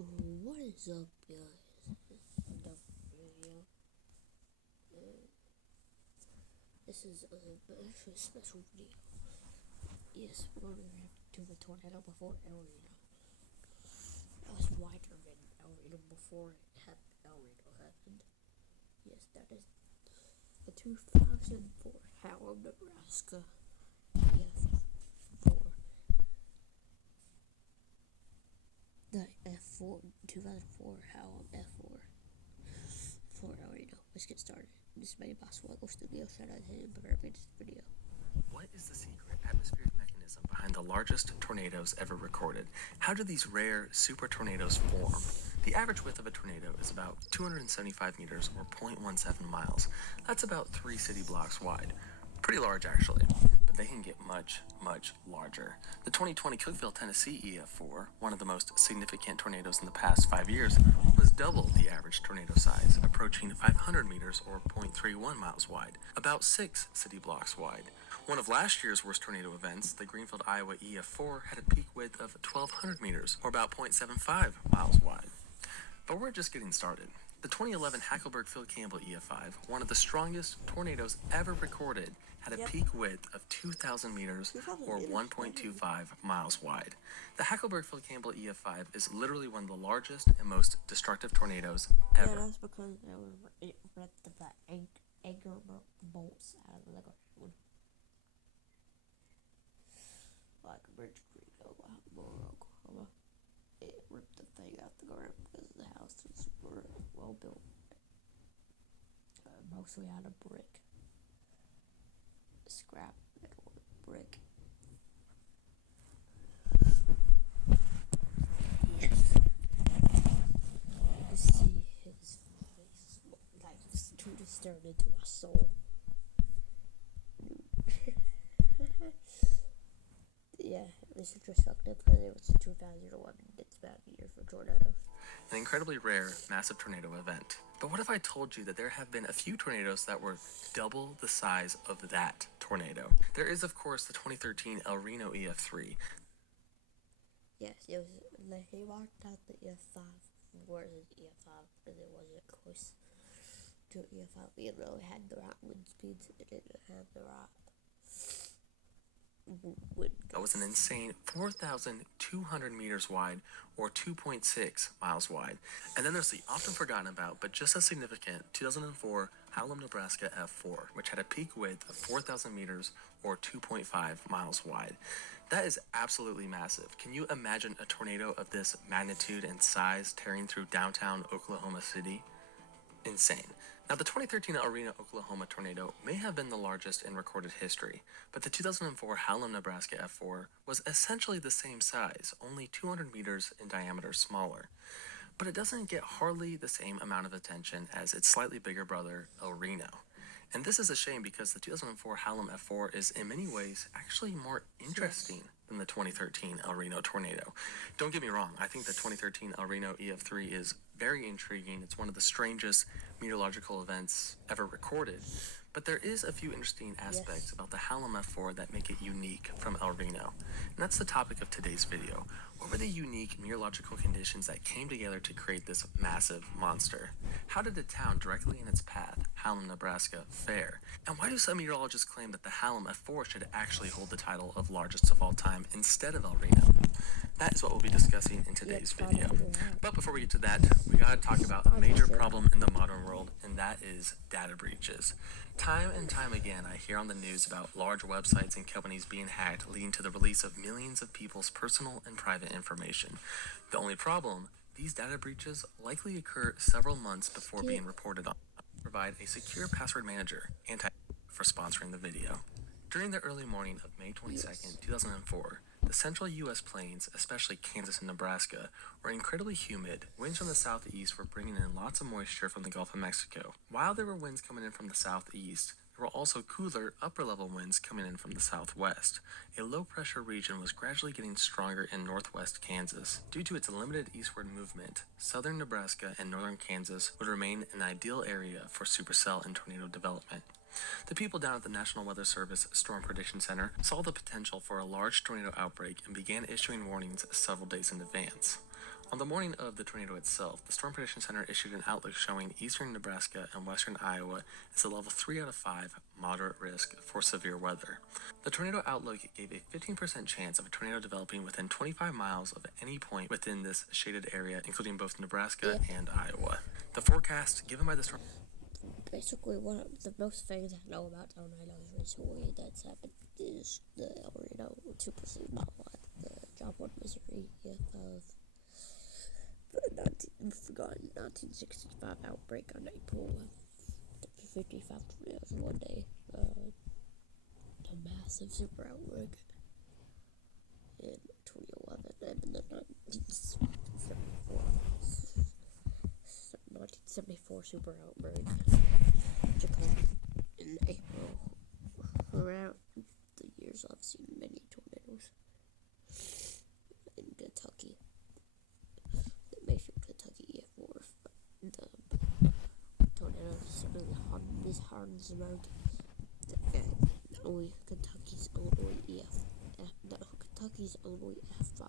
What is up, guys? This is the video. This is a very special video. Yes, we're going to react to the tornado before El Reno. That was wider than El Reno before El Reno happened. Yes, that is the 2004 Hallam, Nebraska F4. The F4, 2004 Hallam F4 for El Reno. Let's get started. This is Manny Boss Local Studio. Shout out to him for making this video. What is the secret atmospheric mechanism behind the largest tornadoes ever recorded? How do these rare super tornadoes form? The average width of a tornado is about 275 meters or 0.17 miles. That's about 3 city blocks wide. Pretty large, actually, but they can get much, much larger. The 2020 Cookeville, Tennessee EF4, one of the most significant tornadoes in the past 5 years, was double the average tornado size, approaching 500 meters or 0.31 miles wide, about 6 city blocks wide. One of last year's worst tornado events, the Greenfield, Iowa EF4, had a peak width of 1,200 meters or about 0.75 miles wide. But we're just getting started. The 2011 Hackleburg-Phil Campbell EF5, one of the strongest tornadoes ever recorded, had a peak width of 2,000 meters or 1.25 miles wide. The Hackleburg-Phil Campbell EF5 is literally one of the largest and most destructive tornadoes ever. Yeah, that's because it ripped the anchor bolts out of the ground. Like Bridge Creek, Oklahoma. It ripped the thing out the ground because the house was super well built. Mostly out of brick. Scrap metal brick. Yes. You can see his face. Like, this dude is staring into my soul. Yeah, this is destructive because it was 2011. It's a bad year for tornadoes. An incredibly rare, massive tornado event. But what if I told you that there have been a few tornadoes that were double the size of that tornado? There is, of course, the 2013 El Reno EF3. Yes, it was. He marked out the EF5 versus EF5 because it wasn't close to EF5. Even though it had the right wind speeds, it didn't have the right wind. That was an insane 4,200 meters wide or 2.6 miles wide. And then there's the often forgotten about but just as significant 2004 Hallam, Nebraska F4, which had a peak width of 4,000 meters or 2.5 miles wide. That is absolutely massive. Can you imagine a tornado of this magnitude and size tearing through downtown Oklahoma City? Insane. Now, the 2013 El Reno, Oklahoma tornado may have been the largest in recorded history, but the 2004 Hallam, Nebraska F4 was essentially the same size, only 200 meters in diameter smaller. But it doesn't get hardly the same amount of attention as its slightly bigger brother, El Reno. And this is a shame because the 2004 Hallam F4 is in many ways actually more interesting than the 2013 El Reno tornado. Don't get me wrong, I think the 2013 El Reno EF3 is very intriguing. It's one of the strangest meteorological events ever recorded. But there is a few interesting aspects about the Hallam F4 that make it unique from El Reno. And that's the topic of today's video. What were the unique meteorological conditions that came together to create this massive monster? How did a town directly in its path, Hallam, Nebraska, fare? And why do some meteorologists claim that the Hallam F4 should actually hold the title of largest of all time instead of El Reno? That is what we'll be discussing in today's video. But before we get to that, we gotta talk about a major problem in the modern world, and that is data breaches. Time and time again, I hear on the news about large websites and companies being hacked, leading to the release of millions of people's personal and private information. The only problem, these data breaches likely occur several months before being reported on. Provide a secure password manager, for sponsoring the video. During the early morning of May 22nd, 2004, the central U.S. plains, especially Kansas and Nebraska, were incredibly humid. Winds from the southeast were bringing in lots of moisture from the Gulf of Mexico. While there were winds coming in from the southeast, there were also cooler, upper-level winds coming in from the southwest. A low-pressure region was gradually getting stronger in northwest Kansas. Due to its limited eastward movement, southern Nebraska and northern Kansas would remain an ideal area for supercell and tornado development. The people down at the National Weather Service Storm Prediction Center saw the potential for a large tornado outbreak and began issuing warnings several days in advance. On the morning of the tornado itself, the Storm Prediction Center issued an outlook showing eastern Nebraska and western Iowa as a level 3 out of 5 moderate risk for severe weather. The tornado outlook gave a 15% chance of a tornado developing within 25 miles of any point within this shaded area, including both Nebraska and Iowa. The forecast given by the storm. Basically, one of the most things I know about tornadoes recently that's happened is the Reno 2% mile the Joplin, Missouri, of the forgotten 1965 outbreak on April 55 tornadoes in one day. A massive super outbreak in 2011, and in the 1974 super outbreak, which occurred in April. Throughout the years, I've seen many tornadoes in Kentucky. Mayfield, Kentucky, for the tornadoes this Hardsburg. Not only Kentucky's only Kentucky's only F5.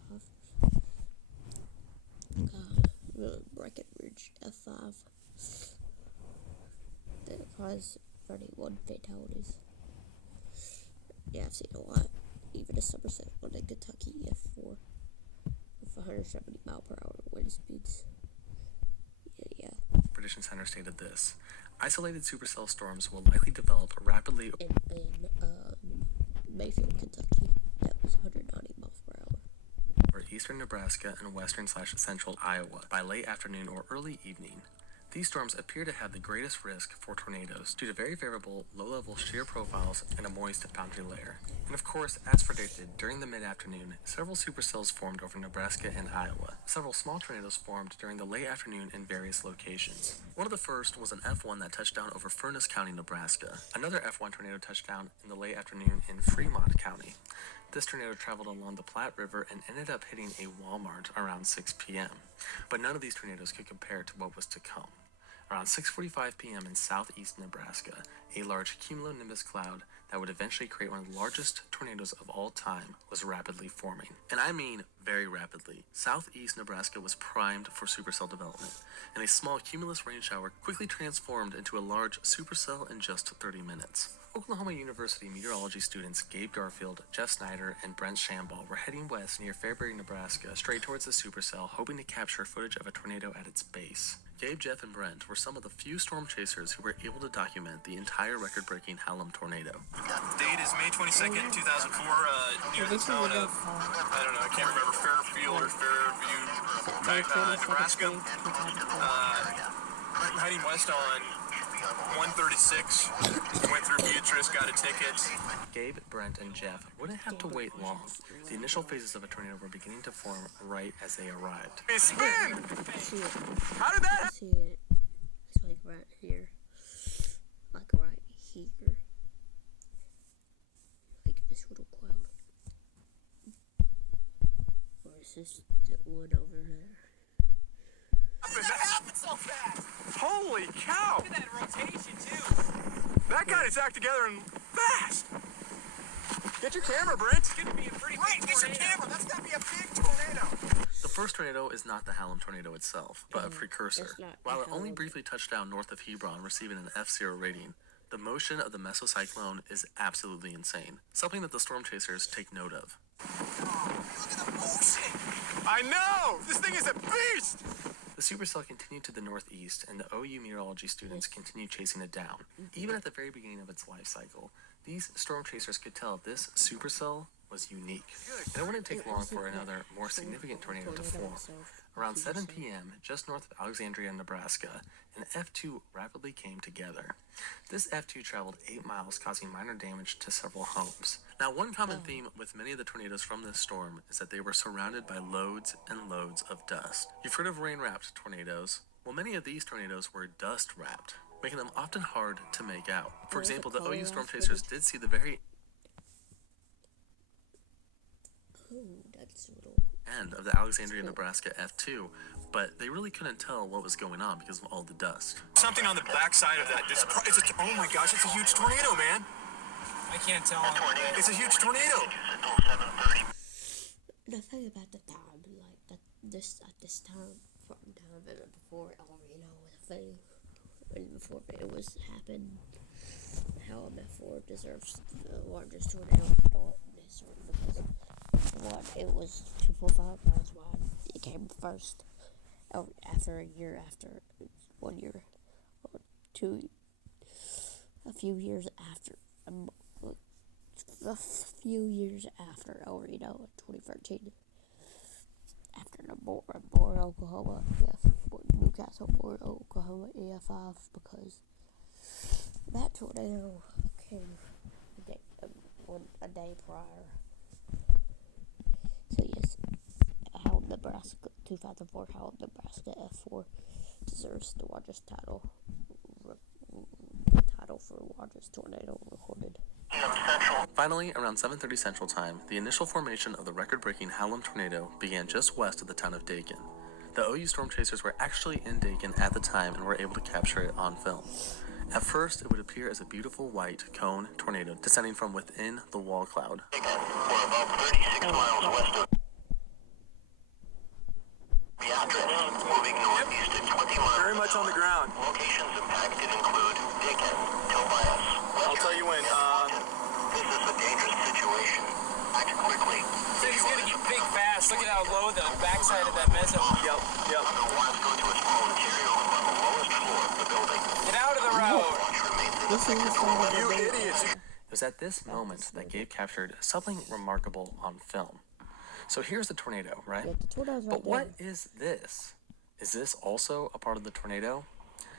Breckenridge F5. That caused 31 fatalities. Yeah, I've seen a lot. Even a Somerset one in Kentucky F4 with 170 mile per hour wind speeds. Yeah. Prediction Center stated this: isolated supercell storms will likely develop rapidly In Mayfield, Kentucky, that was 190 miles per hour. over eastern Nebraska and western/central Iowa by late afternoon or early evening. These storms appear to have the greatest risk for tornadoes due to very favorable low-level shear profiles and a moist boundary layer. And of course, as predicted, during the mid-afternoon, several supercells formed over Nebraska and Iowa. Several small tornadoes formed during the late afternoon in various locations. One of the first was an F1 that touched down over Furnace County, Nebraska. Another F1 tornado touched down in the late afternoon in Fremont County. This tornado traveled along the Platte River and ended up hitting a Walmart around 6 p.m. But none of these tornadoes could compare to what was to come. Around 6:45 p.m. in southeast Nebraska, a large cumulonimbus cloud that would eventually create one of the largest tornadoes of all time was rapidly forming. And I mean very rapidly. Southeast Nebraska was primed for supercell development, and a small cumulus rain shower quickly transformed into a large supercell in just 30 minutes. Oklahoma University meteorology students Gabe Garfield, Jeff Snyder, and Brent Shambaugh were heading west near Fairbury, Nebraska, straight towards the supercell, hoping to capture footage of a tornado at its base. Gabe, Jeff, and Brent were some of the few storm chasers who were able to document the entire record-breaking Hallam tornado. Date is May 22nd, 2004, near the town of, I can't remember, Fairfield or Fairview, Nebraska. Heading west on 136, went through Beatrice, got a ticket. Gabe, Brent, and Jeff wouldn't have to wait long. The initial phases of a tornado were beginning to form right as they arrived. Hey, spin! How did that happen? See it. It's like right here. Like right here. Like this little cloud. Or is this the one over there? That happened so fast! Holy cow! Look at that rotation, too. That got its act together and fast! Get your camera, Brent! It's gonna be a pretty big Get your tornado. camera! That's gotta be a big tornado! The first tornado is not the Hallam tornado itself, but a precursor. it's not While it the only Hallam. briefly touched down north of Hebron, receiving an F0 rating, the motion of the mesocyclone is absolutely insane, something that the storm chasers take note of. Look at the motion! I know! This thing is a beast! The supercell continued to the northeast, and the OU meteorology students continued chasing it down. Even at the very beginning of its life cycle, these storm chasers could tell this supercell was unique. And it wouldn't take long for another, more significant tornado to form. Around 7 p.m., just north of Alexandria, Nebraska, an F2 rapidly came together. This F2 traveled 8 miles, causing minor damage to several homes. Now, one common theme with many of the tornadoes from this storm is that they were surrounded by loads and loads of dust. You've heard of rain-wrapped tornadoes? Well, many of these tornadoes were dust-wrapped, making them often hard to make out. For example, the OU storm chasers did see the very That's a little... end of the Alexandria, Nebraska F2, but they really couldn't tell what was going on because of all the dust. Something on the backside of that. Oh my gosh, it's a huge tornado, man! I can't tell. It's a huge tornado! The thing about the time, like, at this time and before El Reno was a thing, and before it was happened, Hallam F4 deserves the largest tornado in history because one, it was 2.5 miles wide. It came first after a year after 1 year or two, a few years after El Reno in 2013. After Bourne, Oklahoma, Newcastle, Bourne, Oklahoma, EF5, because that tornado came a day prior. So yes, Hallam, Nebraska, 2004 Hallam, Nebraska F4 deserves the largest title for largest tornado recorded. Finally, around 7:30 Central Time, the initial formation of the record-breaking Hallam tornado began just west of the town of Dakin. The OU storm chasers were actually in Dakin at the time and were able to capture it on film. At first, it would appear as a beautiful white cone tornado descending from within the wall cloud. We're about 36 miles west of Beatrice, moving northeast at 20 miles. Very much on the ground. Locations impacted include Dakin, Tobias. I'll tell you when. This is a dangerous situation. Act quickly. So he's gonna get big fast. Look at how low the backside of that mezzo. Yep. Otherwise, go to a small interior room on the lowest floor of the building. Get out of the road. This is the song of the You day. idiots. It was at this moment that Gabe captured something remarkable on film. So here's the tornado, right? Yeah, the tornado's right But what there. is this? Is this also a part of the tornado?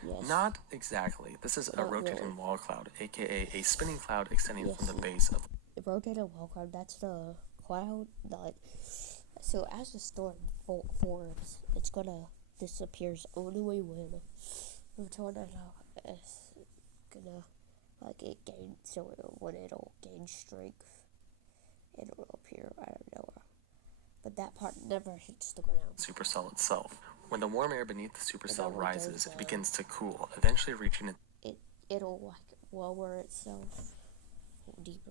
Yes. Not exactly. This is a Not rotating really. wall cloud, aka a spinning cloud extending Yes. from the base of The rotating wall cloud, that's the cloud that, so as the storm forms, it's gonna disappears only when the tornado is gonna, when it'll gain strength, it'll appear out of nowhere. But that part never hits the ground. supercell itself. When the warm air beneath the supercell what rises, does, it begins to cool, eventually reaching its It'll lower itself deeper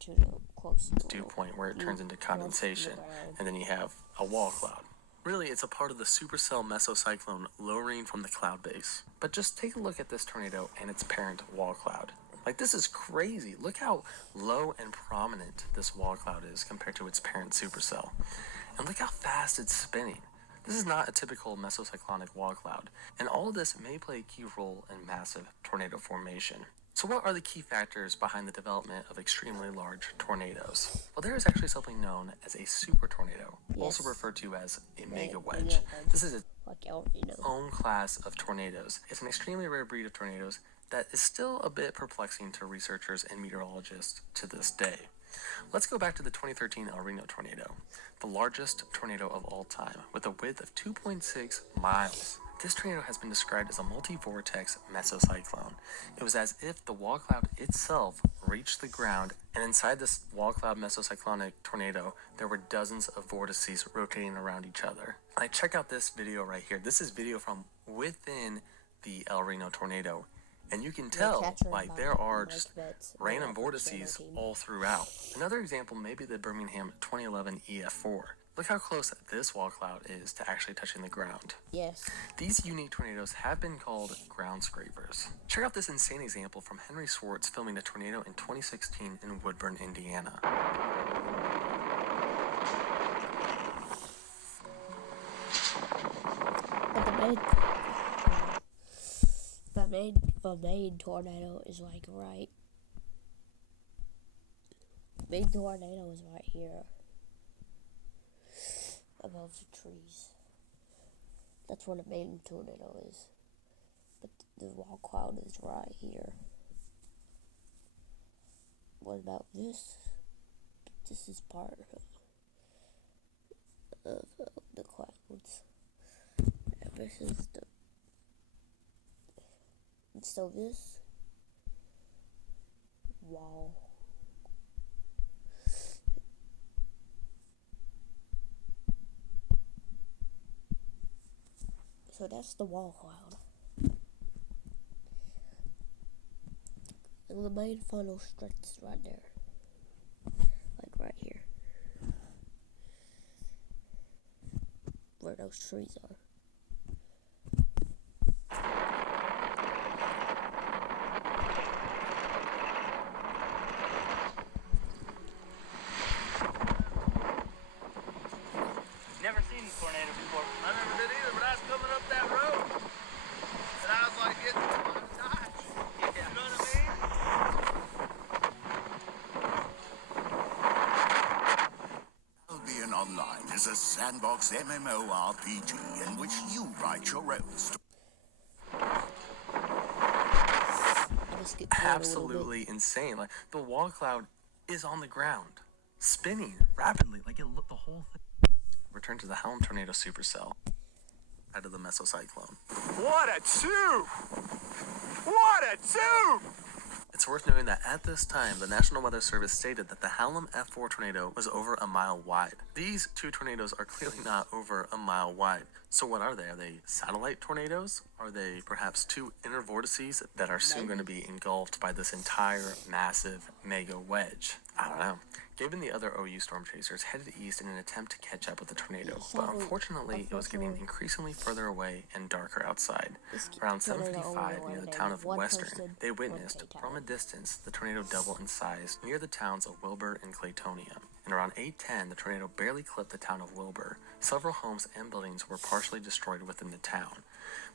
to the closest dew point where it turns into condensation, and then you have a wall cloud. Really, it's a part of the supercell mesocyclone lowering from the cloud base. But just take a look at this tornado and its parent wall cloud. Like, this is crazy. Look how low and prominent this wall cloud is compared to its parent supercell. And look how fast it's spinning. This is not a typical mesocyclonic wall cloud, and all of this may play a key role in massive tornado formation. So what are the key factors behind the development of extremely large tornadoes? Well, there is actually something known as a super tornado, also Yes. referred to as a mega Mega wedge. wedge. This is its like El Reno. own class of tornadoes. It's an extremely rare breed of tornadoes that is still a bit perplexing to researchers and meteorologists to this day. Let's go back to the 2013 El Reno tornado, the largest tornado of all time, with a width of 2.6 miles. This tornado has been described as a multi-vortex mesocyclone. It was as if the wall cloud itself reached the ground, and inside this wall cloud mesocyclonic tornado, there were dozens of vortices rotating around each other. Like, check out this video right here. This is video from within the El Reno tornado. And you can tell, captured like, by there are Mike just Betts, random the vortices channel team. all throughout. Another example may be the Birmingham 2011 EF4. Look how close this wall cloud is to actually touching the ground. Yes. These unique tornadoes have been called ground scrapers. Check out this insane example from Henry Swartz filming a tornado in 2016 in Woodburn, Indiana. But the main tornado is like right. Main tornado is right here, above the trees. That's where the main tornado is. But the wall cloud is right here. What about this? This is part of the clouds. And this is the. And so this wall. So that's the wall cloud. And the main funnel stretches right there. Like right here. Where where those trees are. Never seen a tornado before. I never did either, but I was coming up that road. And I was like, getting dodge. Yeah. You know what I mean? Albion Online is a sandbox MMORPG in which you write your own story. Absolutely insane. Like, the wall cloud is on the ground, spinning rapidly. Like, it looked the whole thing. Return to the Hallam tornado supercell out of the mesocyclone. What a tube! What a tube! It's worth noting that at this time, the National Weather Service stated that the Hallam F4 tornado was over a mile wide. These two tornadoes are clearly not over a mile wide. So what are they? Are they satellite tornadoes? Are they perhaps two inner vortices that are soon going to be engulfed by this entire massive mega wedge? I don't know. Given the other OU storm chasers headed east in an attempt to catch up with the tornado, but unfortunately it was getting increasingly further away and darker outside. Around 7:55 near the town of Western, they witnessed from a distance the tornado double in size near the towns of Wilbur and Claytonia. And around 8:10, the tornado barely clipped the town of Wilbur. Several homes and buildings were partially destroyed within the town.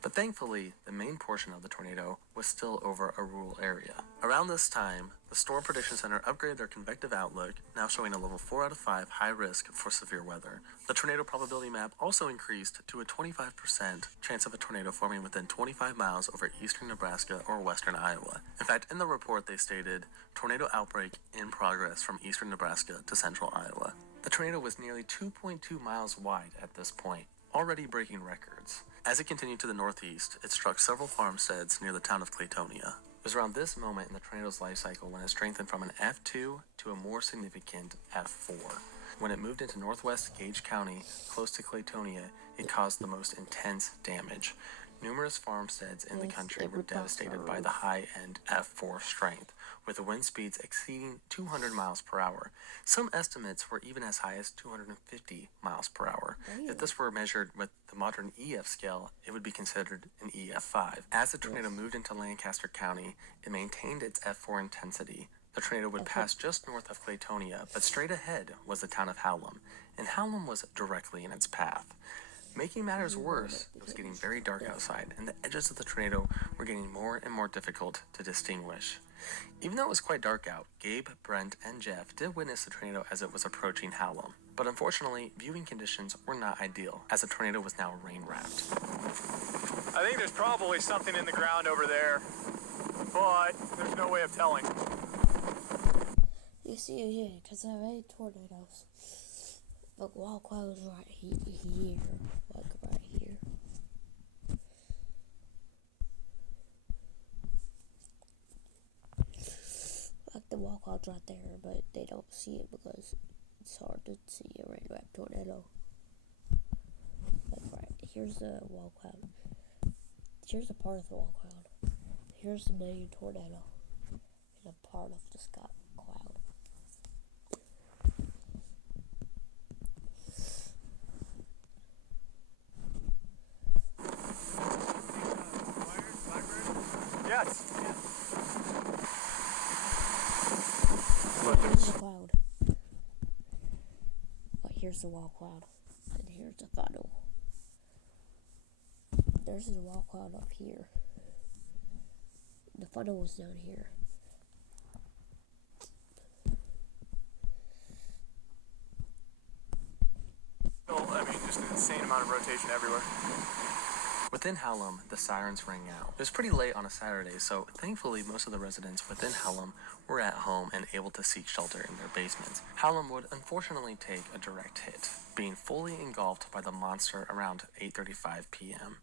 But thankfully, the main portion of the tornado was still over a rural area. Around this time, the Storm Prediction Center upgraded their convective outlook, now showing a level 4 out of 5 high risk for severe weather. The tornado probability map also increased to a 25% chance of a tornado forming within 25 miles over eastern Nebraska or western Iowa. In fact, in the report they stated, tornado outbreak in progress from eastern Nebraska to central Iowa. The tornado was nearly 2.2 miles wide at this point, already breaking records. As it continued to the northeast, it struck several farmsteads near the town of Claytonia. It was around this moment in the tornado's life cycle when it strengthened from an F2 to a more significant F4. When it moved into northwest Gage County, close to Claytonia, it caused the most intense damage. Numerous farmsteads in the country were devastated by the high-end F4 strength, with the wind speeds exceeding 200 miles per hour. Some estimates were even as high as 250 miles per hour. If this were measured with the modern EF scale, it would be considered an EF5. As the tornado moved into Lancaster County, it maintained its F4 intensity. The tornado would pass just north of Claytonia, but straight ahead was the town of Hallam, and Hallam was directly in its path. Making matters worse, it was getting very dark outside, and the edges of the tornado were getting more and more difficult to distinguish. Even though it was quite dark out, Gabe, Brent, and Jeff did witness the tornado as it was approaching Hallam. But unfortunately, viewing conditions were not ideal, as the tornado was now rain-wrapped. I think there's probably something in the ground over there, but there's no way of telling. You see, yeah, because there are tornadoes. Look, wall clouds right here, like right here. Like the wall clouds right there, but they don't see it because it's hard to see a rain-wrapped tornado. Like right, here's the wall cloud. Here's a part of the wall cloud. Here's the main tornado, and a part of the sky cloud. Yes. Here's the cloud. But here's the wall cloud. And here's the funnel. There's the wall cloud up here. The funnel was down here. I mean, just an insane amount of rotation everywhere. Within Hallam, the sirens rang out. It was pretty late on a Saturday, so thankfully most of the residents within Hallam were at home and able to seek shelter in their basements. Hallam would unfortunately take a direct hit, being fully engulfed by the monster around 8:35 p.m.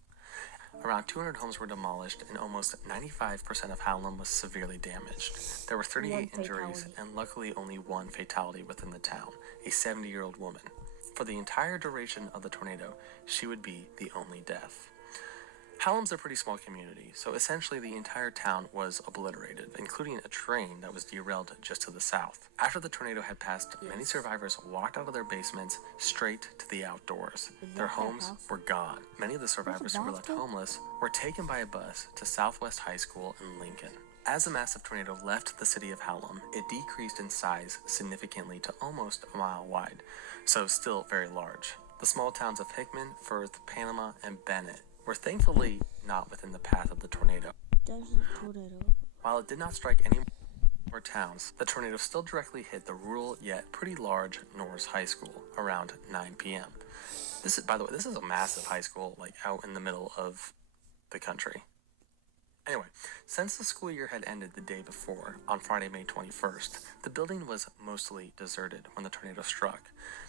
Around 200 homes were demolished, and almost 95% of Hallam was severely damaged. There were 38 injuries, and luckily only one fatality within the town, a 70-year-old woman. For the entire duration of the tornado, she would be the only death. Hallam's a pretty small community, so essentially the entire town was obliterated, including a train that was derailed just to the south. After the tornado had passed, many survivors walked out of their basements straight to the outdoors. Their homes were gone. Many of the survivors who were left homeless were taken by a bus to Southwest High School in Lincoln. As the massive tornado left the city of Hallam, it decreased in size significantly to almost a mile wide, so still very large. The small towns of Hickman, Firth, Panama, and Bennett were thankfully not within the path of the tornado. While it did not strike any more towns, the tornado still directly hit the rural yet pretty large Norris High School around 9 p.m. This is, by the way, this is a massive high school, like out in the middle of the country. Anyway, since the school year had ended the day before, on Friday, May 21st, the building was mostly deserted when the tornado struck.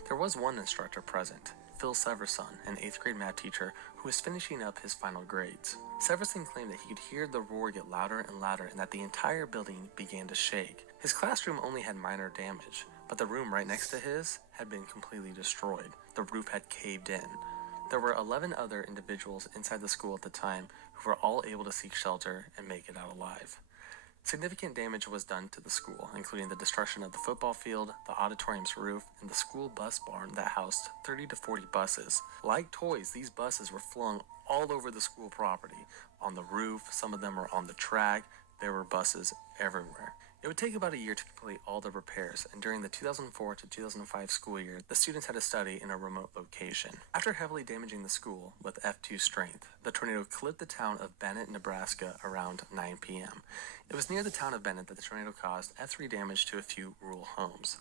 There was one instructor present, Phil Severson, an 8th grade math teacher who was finishing up his final grades. Severson claimed that he could hear the roar get louder and louder and that the entire building began to shake. His classroom only had minor damage, but the room right next to his had been completely destroyed. The roof had caved in. There were 11 other individuals inside the school at the time who were all able to seek shelter and make it out alive. Significant damage was done to the school, including the destruction of the football field, the auditorium's roof, and the school bus barn that housed 30 to 40 buses. Like toys, these buses were flung all over the school property. On the roof, some of them were on the track. There were buses everywhere. It would take about a year to complete all the repairs, and during the 2004 to 2005 school year, the students had to study in a remote location. After heavily damaging the school with F2 strength, the tornado clipped the town of Bennett, Nebraska around 9 p.m. It was near the town of Bennett that the tornado caused F3 damage to a few rural homes.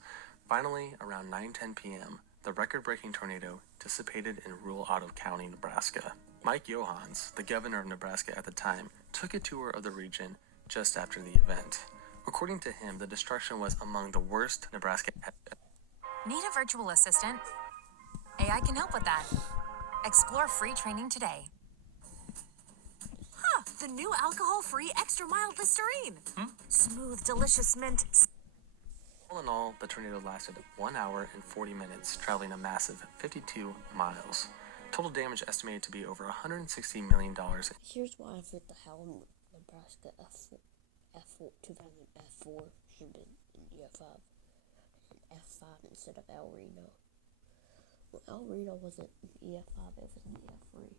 Finally, around 9:10 p.m., the record-breaking tornado dissipated in rural Otto County, Nebraska. Mike Johans, the governor of Nebraska at the time, took a tour of the region just after the event. According to him, the destruction was among the worst Nebraska had been. Need a virtual assistant? AI can help with that. Explore free training today. Huh, the new alcohol-free extra mild Listerine. Smooth, delicious mint. All in all, the tornado lasted 1 hour and 40 minutes, traveling a massive 52 miles. Total damage estimated to be over $160 million. Here's why I think the Hallam, Nebraska F4 should have been in EF5 and F5 instead of El Reno. Well, El Reno wasn't in EF5, it was in EF3.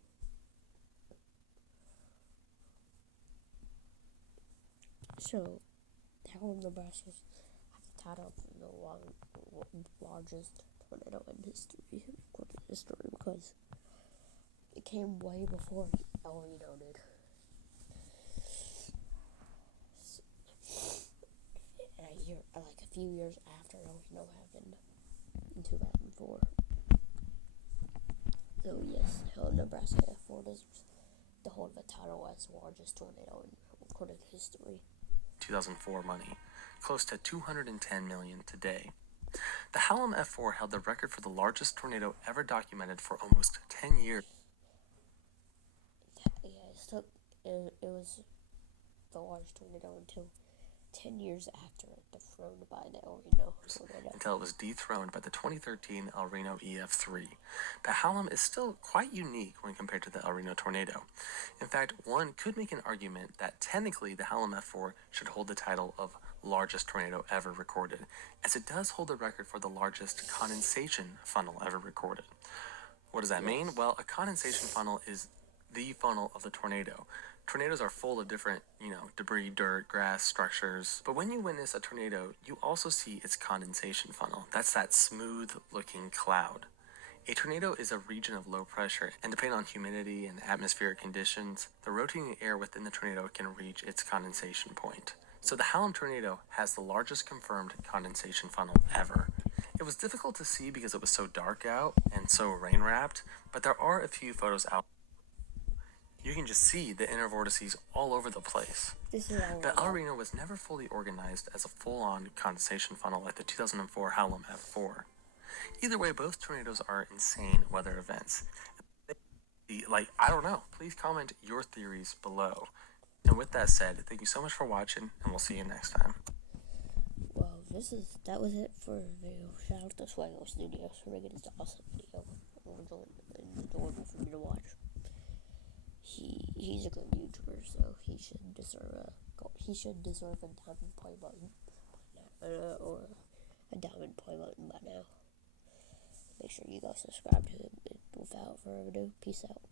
So, Hallam, Nebraska has the title of the largest tornado in history, according to history, because it came way before El Reno did. Like a few years after El Reno happened in 2004. So yes, Nebraska F4 deserves to hold the title as the largest tornado in recorded history. 2004 money, close to $210 million today. The Hallam F4 held the record for the largest tornado ever documented for almost 10 years. It was the largest tornado until 10 years after it, dethroned by the El Reno tornado. Until it was dethroned by the 2013 El Reno EF3. But Hallam is still quite unique when compared to the El Reno tornado. In fact, one could make an argument that technically the Hallam F4 should hold the title of largest tornado ever recorded, as it does hold the record for the largest condensation funnel ever recorded. What does that mean? Well, a condensation funnel is the funnel of the tornado. Tornadoes are full of different, debris, dirt, grass, structures. But when you witness a tornado, you also see its condensation funnel. That's that smooth-looking cloud. A tornado is a region of low pressure, and depending on humidity and atmospheric conditions, the rotating air within the tornado can reach its condensation point. So the Hallam tornado has the largest confirmed condensation funnel ever. It was difficult to see because it was so dark out and so rain-wrapped, but there are a few photos out. You can just see the inner vortices all over the place. But El Reno was never fully organized as a full-on condensation funnel like the 2004 Hallam F4. Either way, both tornadoes are insane weather events. I don't know. Please comment your theories below. And with that said, thank you so much for watching, and we'll see you next time. Well, that was it for the video. Shout out to Swaggo Studios for making this awesome video. Enjoyable for me to watch. He should deserve a diamond play button or a diamond play button by now. Make sure you go subscribe to him. And without further ado, peace out.